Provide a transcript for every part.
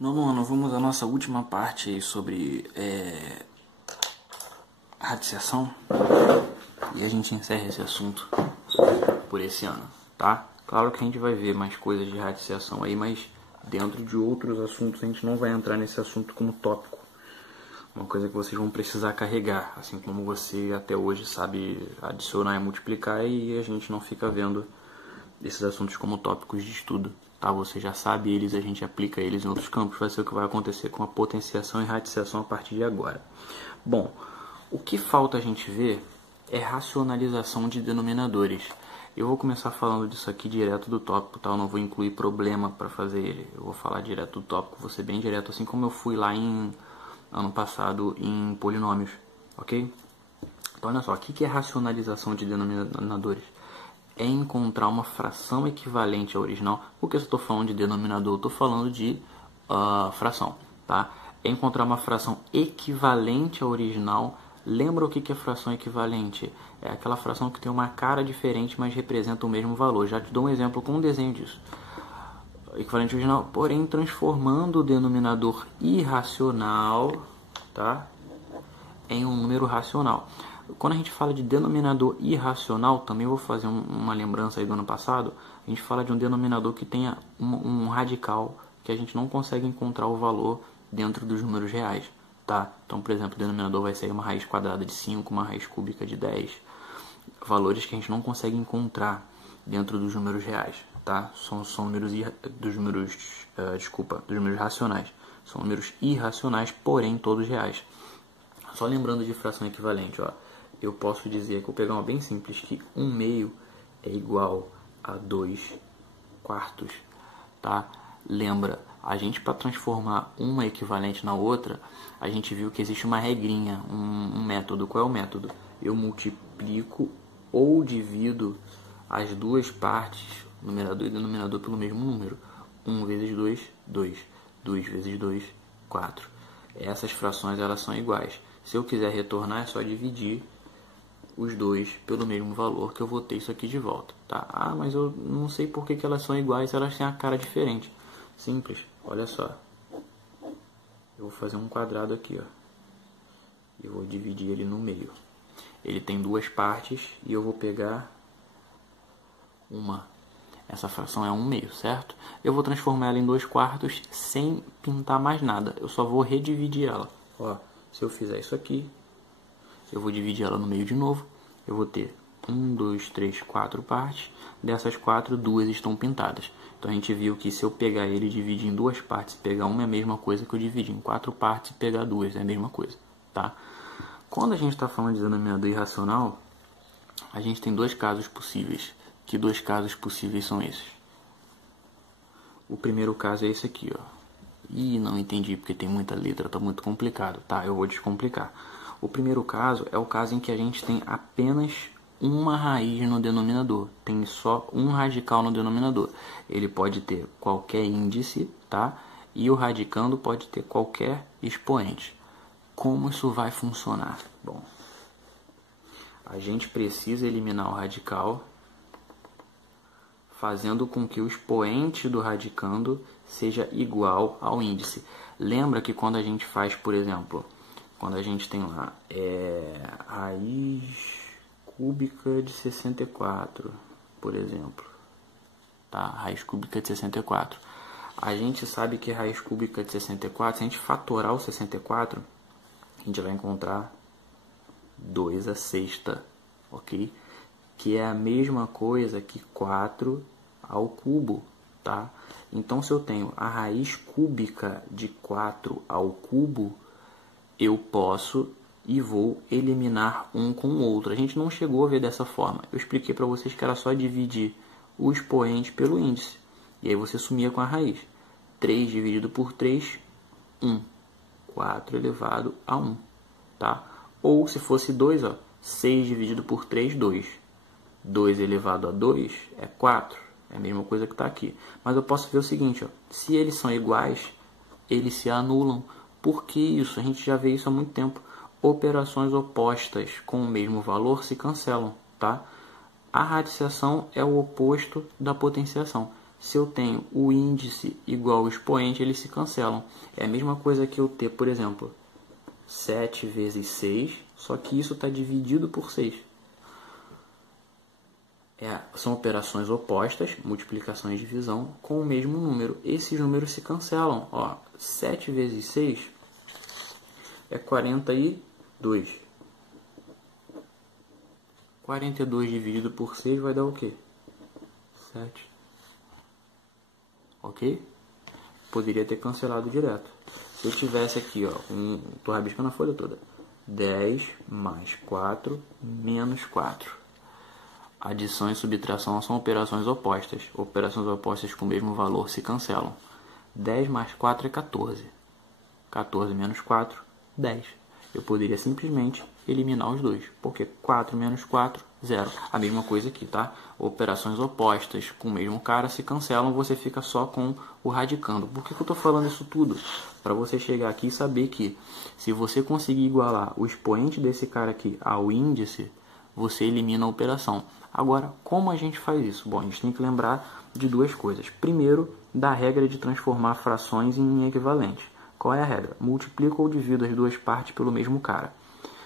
Nono ano, vamos à nossa última parte aí sobre radiciação e a gente encerra esse assunto por esse ano, tá? Claro que a gente vai ver mais coisas de radiciação aí, mas dentro de outros assuntos a gente não vai entrar nesse assunto como tópico. Uma coisa que vocês vão precisar carregar, assim como você até hoje sabe adicionar e multiplicar, e a gente não fica vendo esses assuntos como tópicos de estudo, tá? Você já sabe eles, a gente aplica eles em outros campos, vai ser o que vai acontecer com a potenciação e radiciação a partir de agora. Bom, o que falta a gente ver é racionalização de denominadores. Eu vou começar falando disso aqui direto do tópico, tá? Eu não vou incluir problema para fazer ele, eu vou falar direto do tópico, vou ser bem direto, assim como eu fui lá ano passado em polinômios, ok? Então olha só, o que é racionalização de denominadores? É encontrar uma fração equivalente à original. Por que eu estou falando de denominador? Eu estou falando de fração, tá? É encontrar uma fração equivalente à original. Lembra o que é fração equivalente? É aquela fração que tem uma cara diferente, mas representa o mesmo valor. Já te dou um exemplo com um desenho disso. Equivalente ao original, porém transformando o denominador irracional, tá, em um número racional. Quando a gente fala de denominador irracional, também vou fazer uma lembrança aí do ano passado, a gente fala de um denominador que tenha um radical que a gente não consegue encontrar o valor dentro dos números reais, tá? Então, por exemplo, o denominador vai ser uma raiz quadrada de 5, uma raiz cúbica de 10, valores que a gente não consegue encontrar dentro dos números reais, tá? São números dos números racionais. São números irracionais, porém todos reais. Só lembrando de fração equivalente, ó, eu posso dizer que eu vou pegar uma bem simples, que 1/2 é igual a 2 quartos, tá? Lembra, a gente para transformar uma equivalente na outra, a gente viu que existe uma regrinha, um método. Qual é o método? Eu multiplico ou divido as duas partes, numerador e denominador, pelo mesmo número. 1 vezes 2, 2. 2 vezes 2, 4. Essas frações elas são iguais. Se eu quiser retornar, é só dividir os dois pelo mesmo valor que eu vou ter isso aqui de volta, tá? Ah, mas eu não sei por que elas são iguais se elas têm a cara diferente. Simples, olha só. Eu vou fazer um quadrado aqui, ó. E vou dividir ele no meio. Ele tem duas partes e eu vou pegar uma. Essa fração é 1/2, certo? Eu vou transformar ela em 2 quartos sem pintar mais nada. Eu só vou redividir ela. Ó, se eu fizer isso aqui, eu vou dividir ela no meio de novo. Eu vou ter 1, 2, 3, 4 partes. Dessas 4, 2 estão pintadas. Então a gente viu que se eu pegar ele e dividir em 2 partes e pegar uma é a mesma coisa que eu dividir em 4 partes e pegar 2. É a mesma coisa, tá? Quando a gente está falando de denominador irracional, a gente tem dois casos possíveis. Que dois casos possíveis são esses? O primeiro caso é esse aqui, ó. Ih, não entendi porque tem muita letra, tá muito complicado, tá? Eu vou descomplicar. O primeiro caso é o caso em que a gente tem apenas uma raiz no denominador. Tem só um radical no denominador. Ele pode ter qualquer índice, tá? E o radicando pode ter qualquer expoente. Como isso vai funcionar? Bom, a gente precisa eliminar o radical, fazendo com que o expoente do radicando seja igual ao índice. Lembra que quando a gente faz, por exemplo, quando a gente tem lá raiz cúbica de 64, por exemplo, tá? Raiz cúbica de 64. A gente sabe que raiz cúbica de 64, se a gente fatorar o 64, a gente vai encontrar 2 à sexta, ok? Que é a mesma coisa que 4 ao cubo, tá? Então, se eu tenho a raiz cúbica de 4 ao cubo, eu posso e vou eliminar um com o outro. A gente não chegou a ver dessa forma. Eu expliquei para vocês que era só dividir o expoente pelo índice. E aí você sumia com a raiz. 3 dividido por 3, 1. 4 elevado a 1, tá? Ou se fosse 2, ó, 6 dividido por 3, 2. 2 elevado a 2 é 4. É a mesma coisa que está aqui. Mas eu posso ver o seguinte, ó, se eles são iguais, eles se anulam. Por que isso? A gente já vê isso há muito tempo. Operações opostas com o mesmo valor se cancelam, tá? A radiciação é o oposto da potenciação. Se eu tenho o índice igual ao expoente, eles se cancelam. É a mesma coisa que eu ter, por exemplo, 7 vezes 6, só que isso está dividido por 6. São operações opostas, multiplicação e divisão, com o mesmo número. Esses números se cancelam. Ó, 7 vezes 6 é 42. 42 dividido por 6 vai dar o quê? 7. Ok? Poderia ter cancelado direto. Se eu tivesse aqui, ó, tô rabiscando a folha toda. 10 mais 4 menos 4. Adição e subtração são operações opostas. Operações opostas com o mesmo valor se cancelam. 10 mais 4 é 14. 14 menos 4, 10. Eu poderia simplesmente eliminar os dois, porque 4 menos 4, 0. A mesma coisa aqui, tá? Operações opostas com o mesmo cara se cancelam, você fica só com o radicando. Por que eu estou falando isso tudo? Para você chegar aqui e saber que se você conseguir igualar o expoente desse cara aqui ao índice, você elimina a operação. Agora, como a gente faz isso? Bom, a gente tem que lembrar de duas coisas. Primeiro, da regra de transformar frações em equivalentes. Qual é a regra? Multiplico ou divido as duas partes pelo mesmo cara.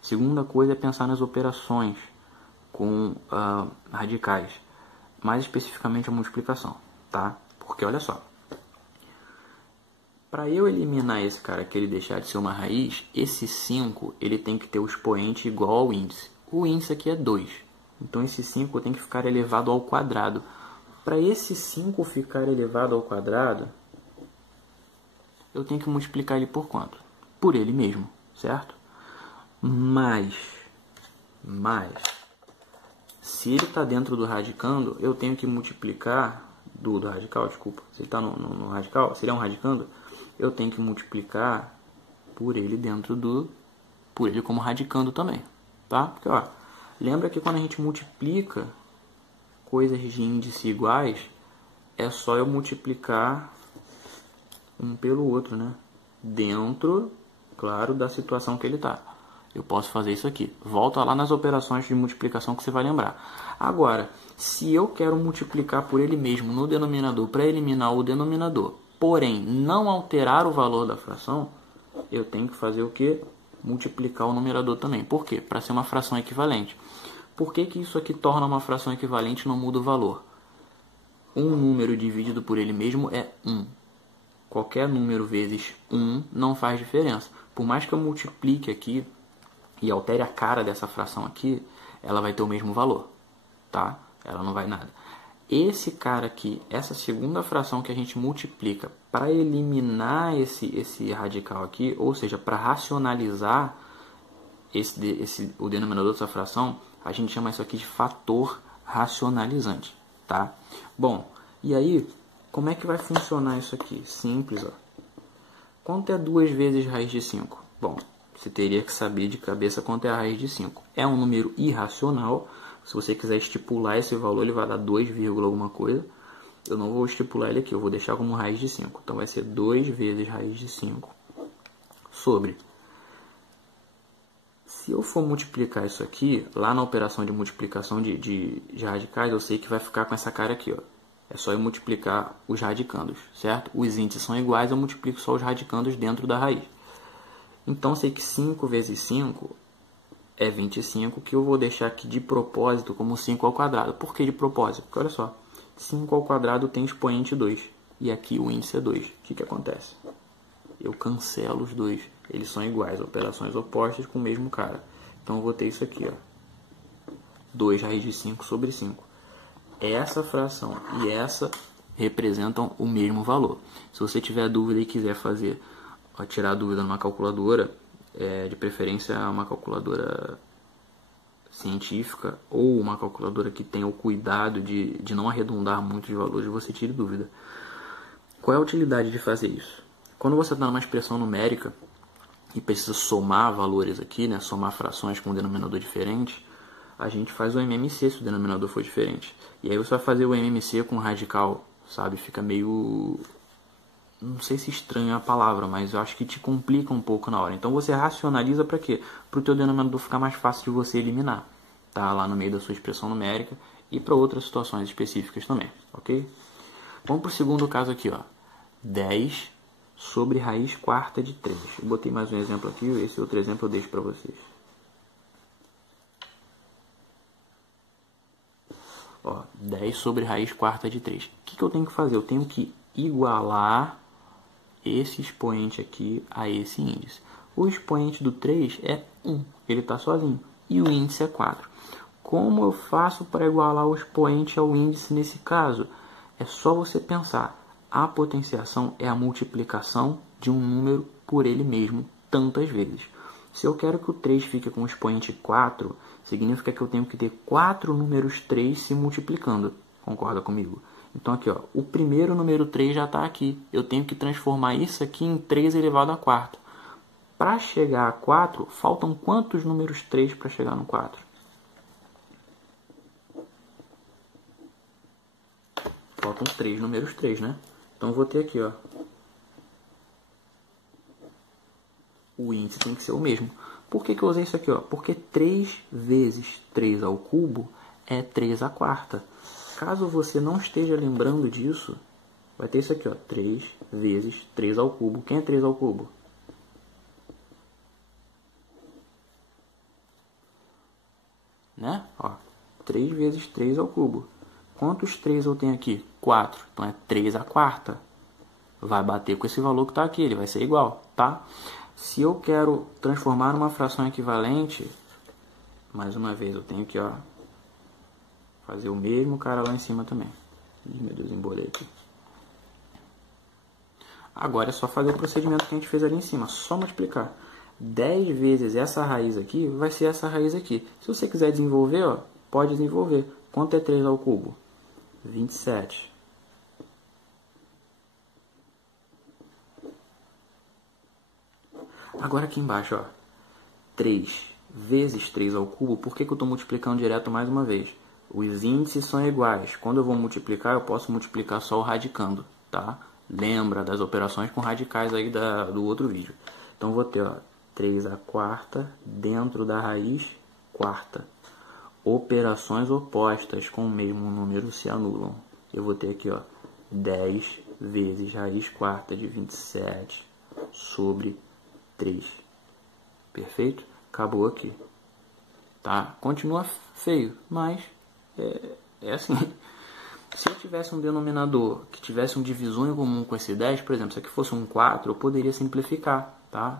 Segunda coisa é pensar nas operações com radicais. Mais especificamente a multiplicação, tá? Porque olha só. Para eu eliminar esse cara aqui, ele deixar de ser uma raiz, esse 5 ele tem que ter o expoente igual ao índice. O índice aqui é 2. Então esse 5 tem que ficar elevado ao quadrado. Para esse 5 ficar elevado ao quadrado, eu tenho que multiplicar ele por quanto? Por ele mesmo, certo? Mas se ele está dentro do radicando, eu tenho que multiplicar do radical, desculpa. Se ele está no radical, se ele é um radicando, eu tenho que multiplicar por ele por ele como radicando também, tá? Porque, ó, lembra que quando a gente multiplica coisas de índice iguais, é só eu multiplicar um pelo outro, né? Dentro, claro, da situação que ele está. Eu posso fazer isso aqui. Volta lá nas operações de multiplicação que você vai lembrar. Agora, se eu quero multiplicar por ele mesmo no denominador para eliminar o denominador, porém não alterar o valor da fração, eu tenho que fazer o quê? Multiplicar o numerador também. Por quê? Para ser uma fração equivalente. Por que isso aqui torna uma fração equivalente e não muda o valor? Um número dividido por ele mesmo é 1. Qualquer número vezes 1 não faz diferença. Por mais que eu multiplique aqui e altere a cara dessa fração aqui, ela vai ter o mesmo valor, tá? Ela não vai nada. Esse cara aqui, essa segunda fração que a gente multiplica para eliminar esse radical aqui, ou seja, para racionalizar o denominador dessa fração, a gente chama isso aqui de fator racionalizante, tá? Bom, e aí, como é que vai funcionar isso aqui? Simples, ó. Quanto é 2 vezes raiz de 5? Bom, você teria que saber de cabeça quanto é a raiz de 5. É um número irracional. Se você quiser estipular esse valor, ele vai dar 2, alguma coisa. Eu não vou estipular ele aqui, eu vou deixar como raiz de 5. Então vai ser 2 vezes raiz de 5 sobre... Se eu for multiplicar isso aqui, lá na operação de multiplicação de radicais, eu sei que vai ficar com essa cara aqui, ó. É só eu multiplicar os radicandos, certo? Os índices são iguais, eu multiplico só os radicandos dentro da raiz. Então, eu sei que 5 vezes 5 é 25, que eu vou deixar aqui de propósito como 5 ao quadrado. Por que de propósito? Porque, olha só, 5 ao quadrado tem expoente 2. E aqui o índice é 2. O que acontece? Eu cancelo os dois. Eles são iguais, operações opostas com o mesmo cara. Então, eu vou ter isso aqui, ó. 2 raiz de 5 sobre 5. Essa fração e essa representam o mesmo valor. Se você tiver dúvida e quiser tirar a dúvida numa calculadora, de preferência uma calculadora científica ou uma calculadora que tenha o cuidado de não arredondar muito os valores, você tire dúvida. Qual é a utilidade de fazer isso? Quando você está numa expressão numérica e precisa somar valores aqui, né, somar frações com um denominador diferente, a gente faz o MMC se o denominador for diferente. E aí você vai fazer o MMC com radical, sabe? Fica meio... Não sei se estranha a palavra, mas eu acho que te complica um pouco na hora. Então você racionaliza para quê? Para o teu denominador ficar mais fácil de você eliminar. Tá? Lá no meio da sua expressão numérica e para outras situações específicas também, ok? Vamos para o segundo caso aqui, ó. 10 sobre raiz quarta de 3. Eu botei mais um exemplo aqui, esse outro exemplo eu deixo para vocês. Ó, 10 sobre raiz quarta de 3. O que eu tenho que fazer? Eu tenho que igualar esse expoente aqui a esse índice. O expoente do 3 é 1, ele está sozinho, e o índice é 4. Como eu faço para igualar o expoente ao índice nesse caso? É só você pensar, a potenciação é a multiplicação de um número por ele mesmo, tantas vezes. Se eu quero que o 3 fique com o expoente 4, significa que eu tenho que ter 4 números 3 se multiplicando. Concorda comigo? Então aqui, ó, o primeiro número 3 já está aqui. Eu tenho que transformar isso aqui em 3 elevado a quarta. Para chegar a 4, faltam quantos números 3 para chegar no 4? Faltam 3 números 3, né? Então eu vou ter aqui, ó. O índice tem que ser o mesmo. Por que eu usei isso aqui, ó? Porque 3 vezes 3 ao cubo é 3 à quarta. Caso você não esteja lembrando disso, vai ter isso aqui, ó. 3 vezes 3 ao cubo. Quem é 3 ao cubo? Né? Ó, 3 vezes 3 ao cubo. Quantos 3 eu tenho aqui? 4. Então é 3 à quarta. Vai bater com esse valor que está aqui. Ele vai ser igual, tá? Se eu quero transformar numa fração equivalente, mais uma vez eu tenho que, ó, fazer o mesmo cara lá em cima também. Ih, meu Deus, embolei aqui. Agora é só fazer o procedimento que a gente fez ali em cima. Só multiplicar. 10 vezes essa raiz aqui vai ser essa raiz aqui. Se você quiser desenvolver, ó, pode desenvolver. Quanto é 3 ao cubo? 27. Agora aqui embaixo, ó, 3 vezes 3 ao cubo. Por que eu estou multiplicando direto mais uma vez? Os índices são iguais. Quando eu vou multiplicar, eu posso multiplicar só o radicando, tá? Lembra das operações com radicais aí do outro vídeo. Então, vou ter, ó, 3 à quarta dentro da raiz quarta. Operações opostas com o mesmo número se anulam. Eu vou ter aqui, ó, 10 vezes raiz quarta de 27 sobre 3. Perfeito? Acabou aqui. Tá? Continua feio, mas é assim. Se eu tivesse um denominador que tivesse um divisor em comum com esse 10, por exemplo, se aqui fosse um 4, eu poderia simplificar, tá?